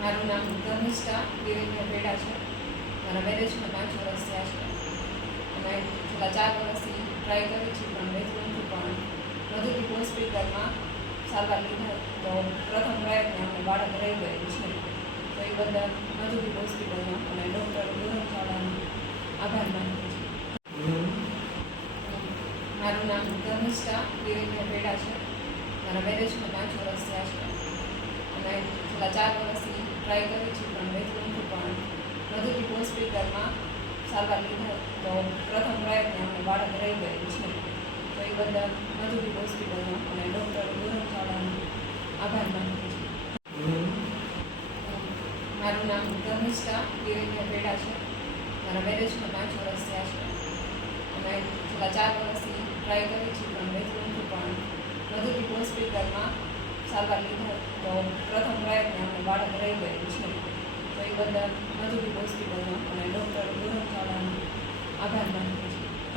મારું નામ ધર્મિષ્ઠા દેવેન્દ્ર પેડા છે. મારા મેરેજમાં પાંચ વર્ષ થયા છે. અને છેલ્લા ચાર વર્ષથી ટ્રાય કરી છે, પણ રહેતું નથી પણ મધુદીપ હોસ્પિટલમાં સારવાર લીધા તો પ્રથમ પ્રયત્ન અમને બાળક રહી ગયેલું છે. તો એ બદલ મધુદીપ હોસ્પિટલમાં અને ડૉક્ટર ગુરમશાળાનો આભાર માનું છું. મારું નામ ધર્મિષ્ઠા દેવેન્દ્ર પેડા છે. મારા મેરેજમાં પાંચ વર્ષ થયા છે અને છેલ્લા ચાર વર્ષથી ટ્રાય કરી છે, પણ નથી પણ મધુદીપ હોસ્પિટલમાં સારવાર લીધા તો પ્રથમ પ્રયત્ન અમને બાળક રહી ગયું છે. તો એ બદલ મધુરી હોસ્પિટલમાં અને ડૉક્ટર ગુરમશાળાનો આભાર માનું છું. મારું નામ ધર્મિષ્ઠા દેવેન્દ્ર પેડા છે. મારા મેરેજમાં પાંચ વર્ષ થયા છે. અને છેલ્લા ચાર વર્ષથી ટ્રાય કરી છે, પણ નથી પણ મધુરી હોસ્પિટલમાં સારવાર લીધો તો પ્રથમ પ્રયત્ને અમે બાળક રહી ગયેલું છે. તો એ બદલ મધુદીપ હોસ્પિટલમાં અને ડૉક્ટર ગુરુ